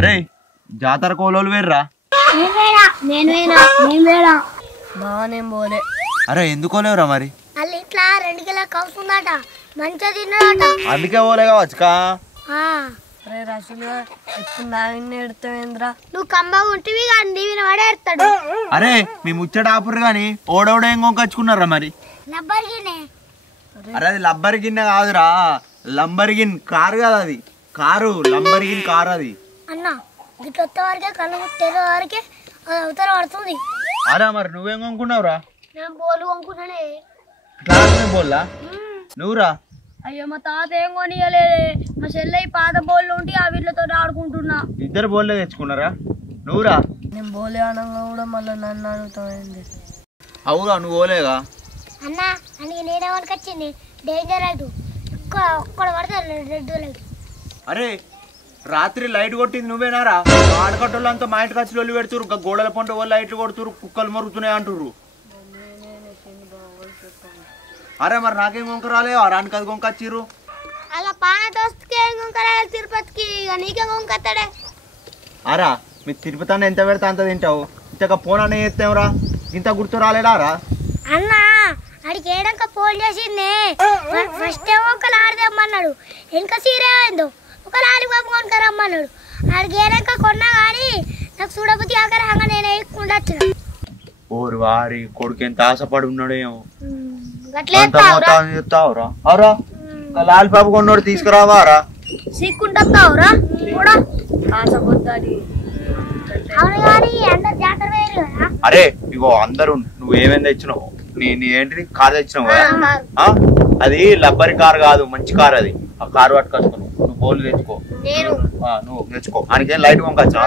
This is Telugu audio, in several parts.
అరే జాతర కోలోలు వేర్రా నేను పోలే. అరే ఎందుకోలేవురా మరి? అల్లి ఇట్లా 2 కిలో కౌసుందట, మంచిగా తిన్నాడట, అందుకే పోలే కావచ్చుకా. అరే రసులుగా ఎప్పుడు నాయన్ని ఎడతావేంద్రా? నువ్వు కంబగా ఉంటివి కానీ నీవిన పడేస్తాడు. అరే మీ ముచ్చట ఆపురు గాని ఓడోడ ఏం కొనుకొచ్చుకున్నారా మరి? లబ్బర్గినే. అరే అది లబ్బర్ గిన్నె కాదురా, లంబర్గిన్ కారు కదా అది. కారు లంబర్గిన్ కారు అది. అన్న ఇట్లా వస్తే వరకే కళ్ళు తెరే వరకే అవతల పడుతుంది. అరే మరి నువ్వేం కొనుక్కున్నావురా? నేను బోలు కొనుక్కున్నానే. బోల్లా నువ్వురా? అయ్యో మా తాత ఏం కొనియలేదే, మా చెల్లె పాత బోళ్ళు ఉంటే ఆ వీళ్ళతో ఆడుకుంటున్నా. ఇద్దరు బోల్లే తెచ్చుకున్నారా? నువ్వురా? నేను బోలే అనగా కూడా మళ్ళీ నన్ను అడుగుతామైంది. అవురా నువ్వు పోలేగా? అన్న అని నేనే కొనుకొచ్చింది డేంజర్ లైట్, ఒక్కడ పడతారు 2 లైట్. అరే రాత్రి లైట్ కొట్టింది నువ్వేనారా? ఆడకట్టోళ్ళంతా మా ఇంటికి వచ్చి లొల్లి పెడుతురు, గోడల పంట వాళ్ళు లైట్లు కొడుతురు, కుక్కలు మరుగుతున్నాయి అంటుర్రు. అరే మరి నాకేం కొంక రాలే, రానికి అది కొంకొచ్చిర్రు. అలా పాన దోస్తుకి ఏం కొంకరాలి తిరుపతికి, ఇక నీకే కొంకొస్తాడే. అరా మీ తిరుపతి అన్న ఎంత పెడితే అంత తింటావు, ఇంతక ఫోన్ అన్న చేస్తేవరా? ఇంత గుర్తు రాలేడా రా? అన్న అడికి ఏడంక ఫోన్ చేసింది. ఫస్ట్ ఏమో ఒక లాడదమ్మన్నాడు, ఇంకా సీరే అయిందో ఒక లాలిబాబు కొనుకరమ్మన్నాడు. ఆడికి ఏడంక కొన్నా కానీ నాకు చూడబుద్ధి ఆకరంగా నేను వేయకుండా వచ్చిన. ఓరు వారి కొడుకు ఎంత ఆశపడి ఉన్నాడు ఏమో. గట్లేస్తావురా? అవరా లాల్ బాబు కొన్నాడు తీసుకురావారా? సీక్కుంటావురా కూడా ఆశపోతాడి. అవును కానీ అందరు జాతర వేరు కదా. అరే ఇగో అందరూ నువ్వు ఏమేమి తెచ్చినావు? నీ ఏంటిది కారు తెచ్చినావు కదా? అది లబ్బరి కారు కాదు, మంచి కారు అది. ఆ కారు పట్టుకొచ్చుకో, నువ్వు బోలు తెచ్చుకో, నువ్వు తెచ్చుకో. ఆయనకి లైట్ కొంకొచ్చా?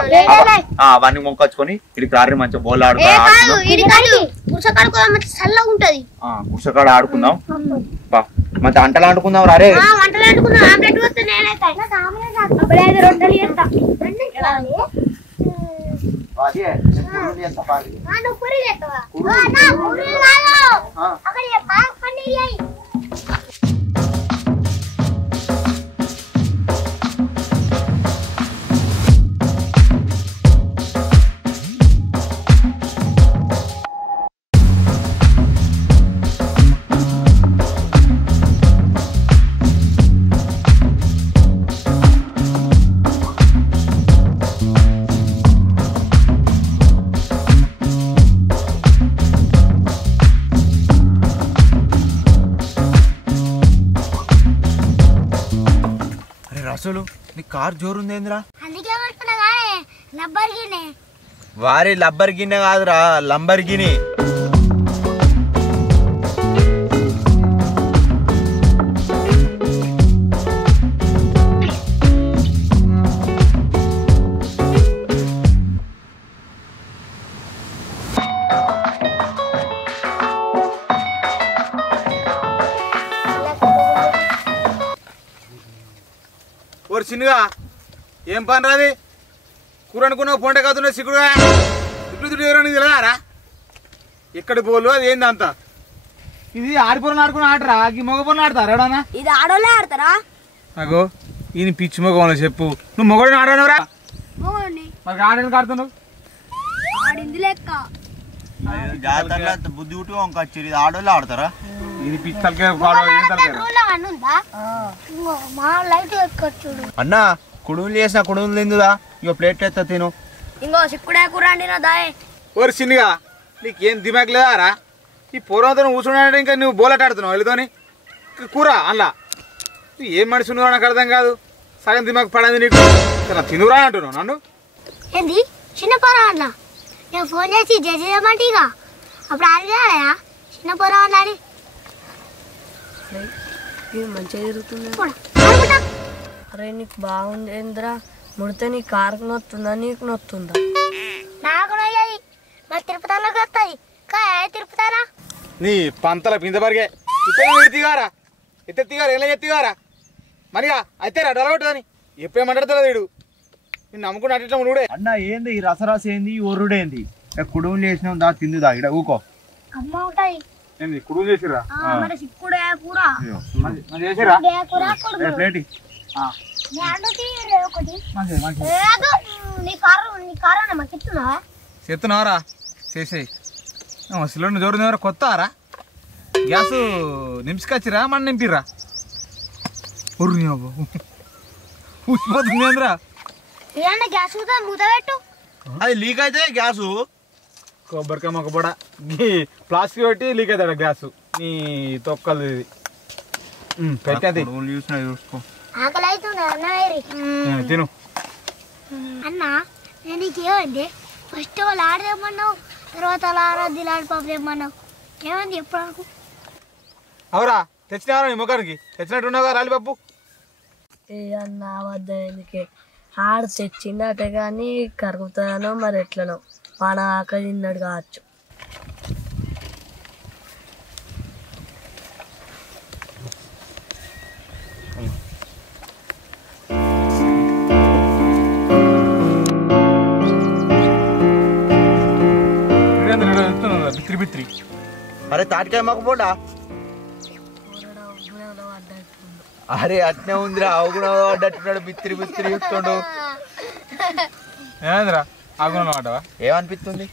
అవన్నీ కొంకొచ్చుకొని ఇడికి రారి మంచిగా బోల్ ఆడుకుందాం. గుడిసెకాడ ఆడుకుందాం, మంచి అంటలు ఆడుకుందాం. రారే అసలు నీ కార్ జోరుందేంద్రా? వారి లబ్బర్ గిన్నె కాదురా, లంబర్ గిని. ఓరు చిన్నగా ఏం పని రాది? కూర అనుకున్నావు పొంట కాదున్నా సిగ్గుడుగా. ఇప్పుడు ఎవరో నీకు తెలియదారా? ఎక్కడి పోలు అది ఏంది అంత? ఇది ఆడిపోలను ఆడుకుని ఆడరా? ఈ మగ పొలను ఆడతారా ఎవడన్నా? ఇది ఆడోళ్ళే ఆడతారా? అగో ఈయన పిచ్చి మగవాళ్ళు చెప్పు. నువ్వు మొగడిని ఆడనవరా? మరి ఆడేందుకు ఆడుతున్నావు? ఆడింది లెక్క బుద్ధి ఉట్టి వంకొచ్చారు, ఇది ఆడోళ్ళు ఆడతారా? ఇది పిచ్చి అన్నా. కుడుములు చేసిన కుడుములు తిందుదా? ఇక ప్లేట్ ఎత్తా తిను. ఇంకో సిక్కుడే కూర దాయే. ఓరు చిన్నగా నీకేం దిమాగ్ లేదారా? ఈ పూర్వంతో కూర్చున్నాడు, ఇంకా నువ్వు బోలట్ ఆడుతున్నావు వెళ్ళతోని కూర అలా. నువ్వు ఏం మనిషి ఉన్నావు నాకు అర్థం కాదు. సగం దిమాగ్ పడింది నీకు. తినురా అంటున్నావు నన్ను. ఏంది చిన్న పొరవాళ్ళ? నేను ఫోన్ చేసి చేసేదమ్మంటే ఇక అప్పుడు అడిగాడా చిన్న పొరవాళ్ళని? మంచిగా తిరుగుతుంది. అరే నీకు బాగుంది ఏంద్రా? ముడితే నీ కారుకు నొత్తుందా నీకు నొత్తుందా? నాకు నొయ్యాయి, మా తిరుపతిలోకి వస్తాయి. తిరుపుతారా నీ పంతల పిందబరిగే ఎత్తిగారా, ఎత్తెత్తిగారా, ఎలా ఎత్తిగారా మరిగా అయితే డొలగొట్టదని ఎప్పుడే మాట్లాడతాడు వీడు. నేను నమ్ముకుని అట్లా నువ్వుడే అన్న. ఏంది ఈ రసరాస ఏంది, ఈ ఒర్రుడేంది? కుడుములు చేసినావు దా తిందుదా ఇక్కడ ఊకో. అమ్మ ఉంటాయి ఏంది కుడుములు చేసిర్రా? సిక్కుడే కూర చేసిర్రా ప్లేట్ చెప్తున్నావరా చేసేయి సిలిండర్ జోరుందేవరా కొత్తారా గ్యాస్ నింపుకొచ్చిరా మన నింపిరా ఉర్రి ఊసిపోతుందిరా గ్యాస్ మూత పెట్టు అది లీక్ అయితే గ్యాసు కొబ్బరికాయ మొక్కబడ ప్లాస్టిక్ పెట్టి లీక్ అవుతాడు గ్యాస్ నీ తొక్కలు ఇది పెట్టది చూసినా చూసుకో ఆకలి అవుతుంది తిను అన్న నేను నీకేమండి ఫస్ట్ వాళ్ళు ఆడదేమన్నావు తర్వాత అలా ఆరాధ్యులు ఆడిపాపు ఏమన్నావు ఏమంది ఎప్పుడు అనుకో అవురా తెచ్చినారా నీ ముఖానికి తెచ్చినట్టున్నావుగా రాలిపప్పు ఏ అన్న వద్ద ఎందుకే ఆడు తెచ్చిందట కానీ కరుగుతానో మరి ఎట్లనో మన ఆకలి తిన్నాడు కావచ్చు. బిత్రి బిత్రి అరే తాటికాయ మొక్కపోడా అరే అట్నే ఉందిరా అవు కూడా పడ్డట్టున్నాడు బిత్తిరి బిత్తిరి చూస్తుండు ఏమైందిరా ఆగున్నమాటవా ఏమనిపిస్తుంది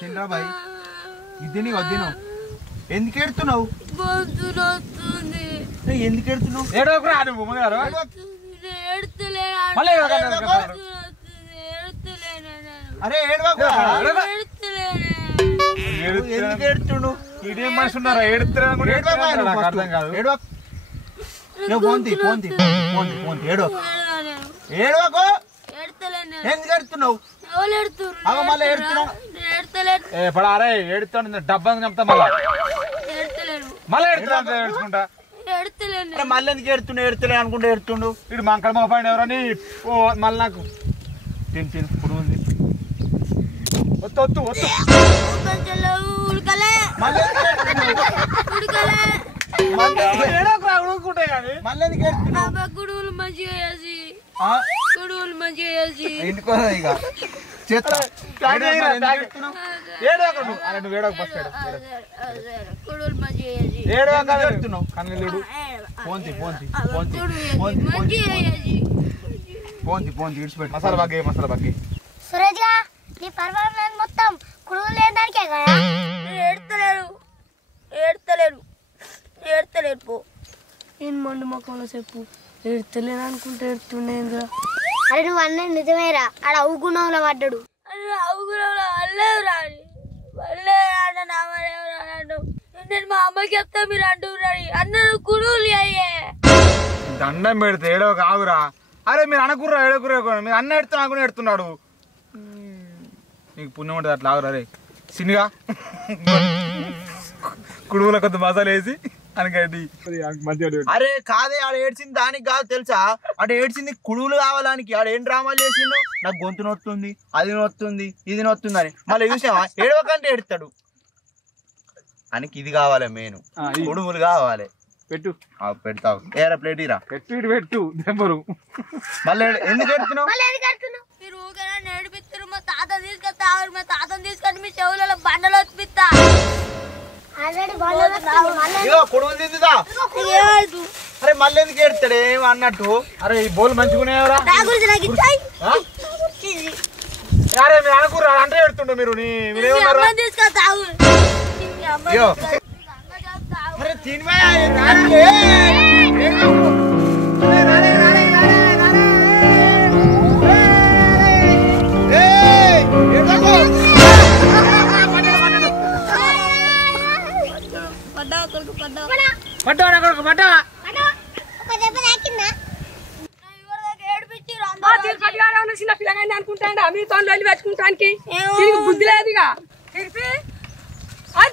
తినరా బాయ్ ఇది నీ వద్దిను ఎందుకు ఎడుతున్నావు ఎందుకు ఎడుతున్నావు ఏడోకురా నువ్వు ముందుగారు మళ్ళీ అరే ఎందుకు ఎడుతుండు ఇదేం మనిషి ఉన్నారా ఏడుతున్నా అర్థం కాదు ఏడవకు ఎందుకు ఎడుతున్నావు మళ్ళీ ఎడుతున్నావు ఏ పడా అరే ఏడుతాడు డబ్బా చంపుతా మళ్ళా మళ్ళీ ఏడుచుకుంటా మళ్ళీ ఎందుకు ఎడుతున్నా ఎడుతులే అనుకుంటే ఎడుతుండు ఇటు మంకడ మొప్పండి ఎవరని ఓ మళ్ళీ నాకు తిని ఇప్పుడు ఉంది వత్తు వత్తు వత్తు గుడువులు మంచిగా చేసి గుడువులు మంచిగా చేసి ఇంటికో ఇక గుడువులు మంచిగా చేసి కన్నెలుడు పోంతి ఇడిచిపెట్టు మసాలా బగ్గి సురేష్ గా నీ పర్వాలేదు మొత్తం కుడుగులు లేదానికే కదా ఏడ్తలేరు పో నేను మొండి మొక్కలో చెప్పు ఏడ్తలేను అనుకుంటే ఏడుతుండేంద్రా. అరే నువ్వు అన్న నిజమేరా ఆడ అవుగుణంలో పడ్డాడు నేను మా అమ్మకి చెప్తా మీరు అంటున్నాడు అన్న గుడువులు అయ్యే దండం పెడితే ఏడో కావురా అరే మీరు అనకుర్రా ఏడకుర్రా మీరు అన్న ఎడుతున్నా అనుకుని ఎడుతున్నాడు నీకు పుణ్యం ఉంటుంది అట్లా ఆగురా రే సినిగా కుడుగుల కొంత మసాలా వేసి అనకండి అరే కాదే ఆడ ఏడ్చింది దానికి కాదు తెలుసా అటు ఏడ్చింది కుడుగులు కావాలానికి ఆడ ఏం డ్రామాలు చేసిండు నాకు గొంతు నొత్తుంది అది నొత్తుంది ఇది నొత్తుంది అని మళ్ళీ చూసావా ఏడవకంటే ఎడతాడు ఆయనకి ఇది కావాలి మెయిన్ కుడుగులు కావాలి పెట్టు పెడతావు ఏరా ప్లేట్ ఇరా పెట్టు దెబ్బరు మళ్ళీ ఎందుకు ఎడుతున్నావు మీరు ఊరికే నేర్పిస్తారు మా తాత తీసుకొస్తా మా తాతను తీసుకొని మీ చెవులలో బండలు వప్పిస్తా కొడుకులు తిందుదా అరే మళ్ళీ ఎందుకు ఎడతాడు ఏమి అన్నట్టు అరే ఈ బోల్ మంచిగునేవరా అరే మీరు అనుకుర్రా అంటే ఎడుతుండు మీరేమన్నారు అరే తినవా చిన్న పిల్లగాని అనుకుంటాండా మీ తోళ్ళు వెళ్ళి పెట్టుకుంటానికి బుద్ధి లేదుగా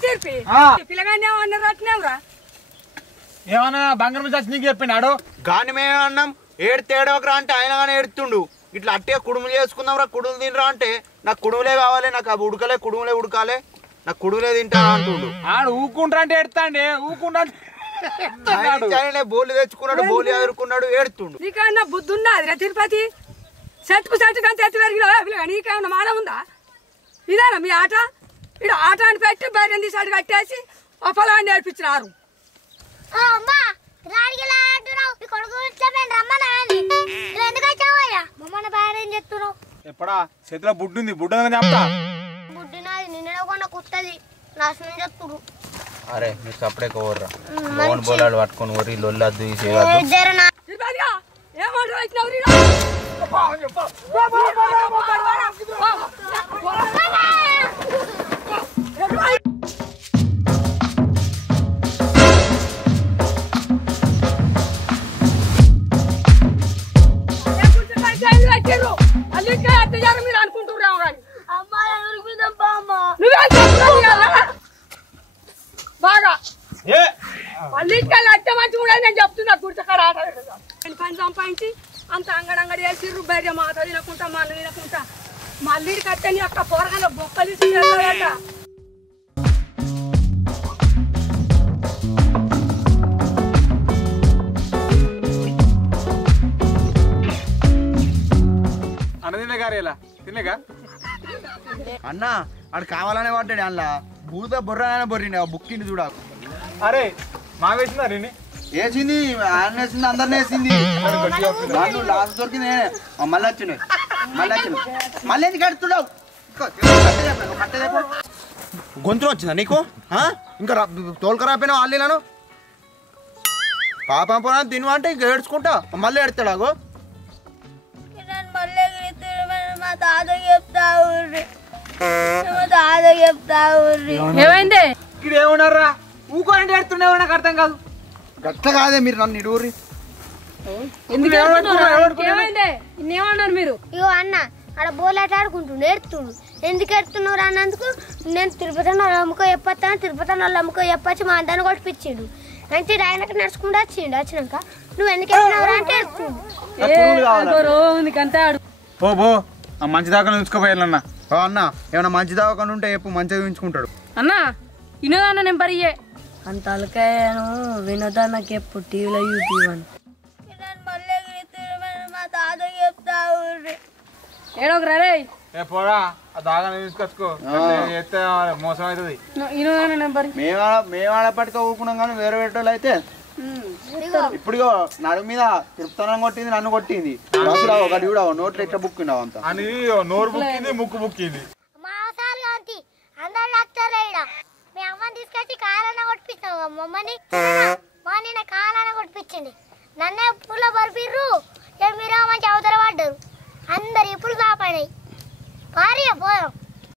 తిరిపి పిల్లగాని ఏమన్నారు అట్నేవరా ఏమన్నా బంగారం చచ్చి నీకు చెప్పినాడు గాని మేము అన్నాం ఏడతేడవకరా అంటే ఆయన కానీ ఏడుతుండు ఇట్లా అట్టే కుడుములు చేసుకుందాం రా కుడుములు తినరా అంటే నాకు కుడుములే కావాలి నాకు అవి ఉడకలే కుడుములే ఉడకాలే నాకు కుడుములే తింటా అంటుండు ఆడు ఊకుంటా అంటే ఎడతాండి ఊకుంటా బోలు తెచ్చుకున్నాడు బోలు ఎదుర్కొన్నాడు ఏడుతుండు నీకన్నా బుద్ధి ఉన్నది రా తిరుపతి చెట్టుకు కానీ తెచ్చి పెరిగిన నీకేమన్నా మాన ఉందా ఇదేనా మీ ఆట ఇక్కడ ఆట అని పెట్టి బయట తీసాడు కట్టేసి ఆ పొలాన్ని నేర్పించినారు అమ్మా రాడిగలా అంటున్నావు నీ కొడుకు ఇట్లా నేను రమ్మన్నాను నువ్వు ఎందుకు వచ్చావయ్యా మమ్మల్ని బాగా ఏం చెప్తున్నావు ఎప్పుడా చేతిలో బుడ్డు ఉంది బుడ్డు ఉందని చెప్తా బుడ్డినది నిన్న కొన్న కుత్తది నాశనం చెప్తురు అరే మీరు సపరేట్ కోర్రా లోన్ బోలాలు పట్టుకొని ఊరి లొల్లద్దు చేయవద్దు మీరు అనుకుంటున్నావు కానీ బాగా పల్లికాయలు అట్ట మంచి కూడా నేను చెప్తున్నా గుర్తకాడ ఆట పని సంపాదించి అంత అంగడంగడి వేసిర్రు బయట మాత తినకుంటా మళ్ళీ తినకుంటా మళ్ళీ కట్టని అక్క పొరగల బొక్కలు తినట అన్నదినే గారు ఇలా తినలేగా అన్న ఆడు కావాలనే పడ్డాడు అందులో బూడిద బొర్రనే బొర్రిండి బుక్కిండి చూడ అరే మా వేసిందా రీని వేసింది ఆయన వేసింది అందరిని వేసింది నన్ను లాస్ట్ దొరికింది నేనే మళ్ళీ వచ్చినాయి మళ్ళీ ఎందుకు కడుతున్నావు గొంతులు వచ్చిందా నీకు ఇంకా తోలుకరాపోయినా వాళ్ళను పాపం పోనా తిను అంటే ఇంక ఏడ్చుకుంటా మళ్ళీ ఎడతాడు ఏమైంది ఇక్కడ ఏమన్నారా ఊకోనంటే ఎడుతుండే నాకు అర్థం కాదు గట్ల కాదే మీరు నన్ను ఇడుగురి ఏమైంది ఇన్నేమన్నారు మీరు ఇగో అన్న ఆడ బోలాట ఆడుకుంటుండు ఎడుతుండు ఎందుకు ఎడుతున్నారు అన్నందుకు నేను తిరుపతి వాళ్ళు అమ్ముకో చెప్పొస్తాను తిరుపతి వాళ్ళు అమ్ముకో చెప్పొచ్చి మా అందాన్ని కొట్టిపించిండు అంటే ఆయనకి నడుచుకుంటూ వచ్చినాక నువ్వు ఎందుకు ఎడుతున్నావు అంటే ఎడుతుండు పో ఆ మంచి దాకా ఉంచుకోపోయాలన్నా అన్న ఏమైనా మంచి దావకుండా ఉంటే ఎప్పుడు మంచిగా ఉంచుకుంటాడు అన్నా వినోదాన్న నెంబర్ ఇయ్యే అంత అలకాయను వినోదాన్నకి ఎప్పుడు టీవీలో యూట్యూబ్ అని ఏడోకరా ఏ పోరా ఆ దాగా తీసుకొచ్చుకో చేస్తే మోసం అవుతుంది వినోదాన్న నెంబర్ మేము ఆడపట్టుక ఊరుకున్నాం కానీ వేరే వేరేటోళ్ళు అయితే ఇప్పుడు నడుము మీద తిరుపతనం కొట్టింది నన్ను కొట్టింది ఒకటి కూడా నోట్లో ఎట్లా బుక్కిండవు అంత అని నోరు బుక్కింది ముక్కు బుక్కింది